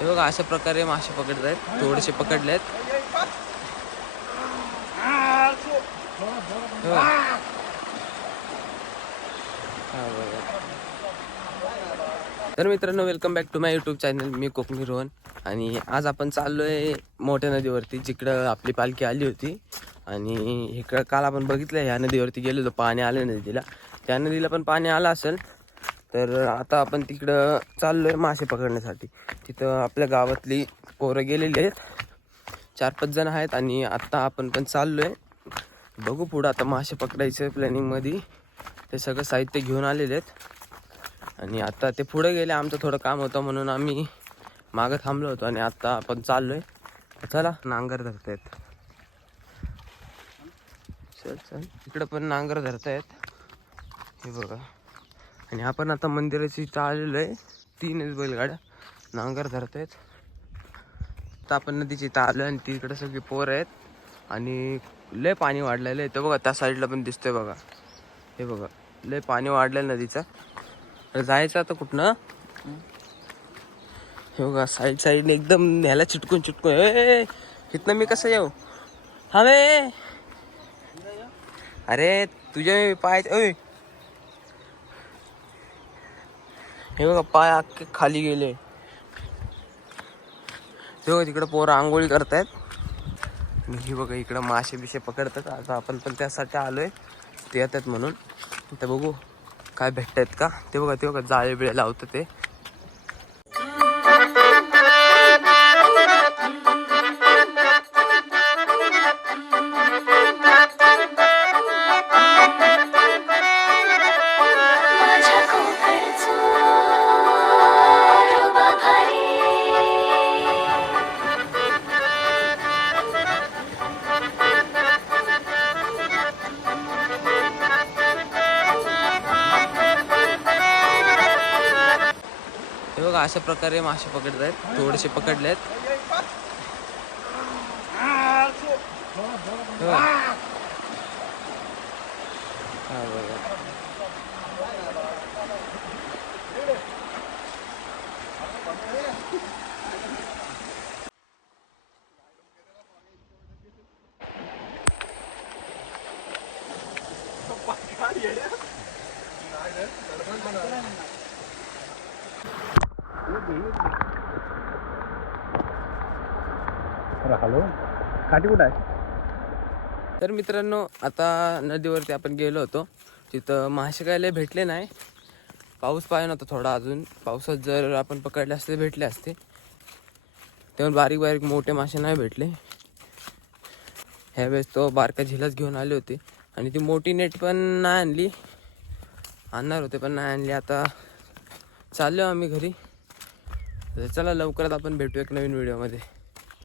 हे बघा अशा प्रकारे मासे पकडत आहेत थोडेसे पकडले आहेत तर मित्रांनो welcome back to my YouTube channel मी कोकणी रोहन. आणि आज आपण चाललोय मोठ्या नदीवरती जिकडं आपली पालखी आली होती. आणि इकडं काल आपण बघितलं ह्या नदीवरती गेलो होतो पाणी आलं नदीला. त्या नदीला पण पाणी आलं असेल. तर आता आपण तिकडं चाललोय मासे पकडण्यासाठी. तिथं आपल्या गावातली पोरं गेलेली आहेत. चार पाच जण आहेत आणि आत्ता आपण पण चाललोय. बघू पुढं आता मासे पकडायचं प्लॅनिंगमध्ये ते सगळं साहित्य घेऊन आलेले आहेत. आणि आता ते पुढे गेले. आमचं थोडं काम होतं म्हणून आम्ही मागं थांबलो होतो आणि आता आपण चाललोय. चला. नांगर धरतायत. चल चल. इकडं पण नांगर धरतायत. हे बघा. आणि आपण आता मंदिराची इथं आलेलो आहे. तीनच बैलगाड्या. नांगर धरतायत. आता आपण नदीची इथं आलो आणि तिकडे सगळी पोर आहेत. आणि लय पाणी वाढलेलं आहे. ते बघा त्या साईडला पण दिसतंय बघा. हे बघा लय पाणी वाढलेलं नदीचं. तर जायचं आता कुठनं? हे बघा साईड साईडने एकदम न्यायला चिटकून चिटकून. ए इथनं मी कसं येऊ? थांबे अरे तुझ्या पाय ओय. हे बघा पाय अख्खे खाली गेले. ते बघा तिकडं पोरं आंघोळी करतायत. हे बघा इकडं मासे बिशे पकडतात. आता आपण पण त्यासाठी आलोय. ते येतात म्हणून. तर बघू काय भेटतायत का? ते बघा ते बघा जाळे बिळे लावतं ते. बघा अशा प्रकारे मासे पकडत आहेत थोडेसे पकडले आहेत हो. हॅलो काठी कुठं आहे? तर मित्रांनो आता नदीवरती आपण गेलो होतो. तिथं मासे काय लय भेटले नाही. पाऊस पाहिजे नव्हता थोडा अजून. पावसात जर आपण पकडले असते भेटले असते. तेव्हा बारीक बारीक मोठे मासे नाही भेटले. ह्यावेळेस तो बारका झिलाच घेऊन आले होते. आणि ती मोठी नेट पण नाही आणली. आणणार होते पण नाही आणली. आता चाललो आम्ही घरी. चला लवकरात आपण भेटू एक नवीन व्हिडिओमध्ये.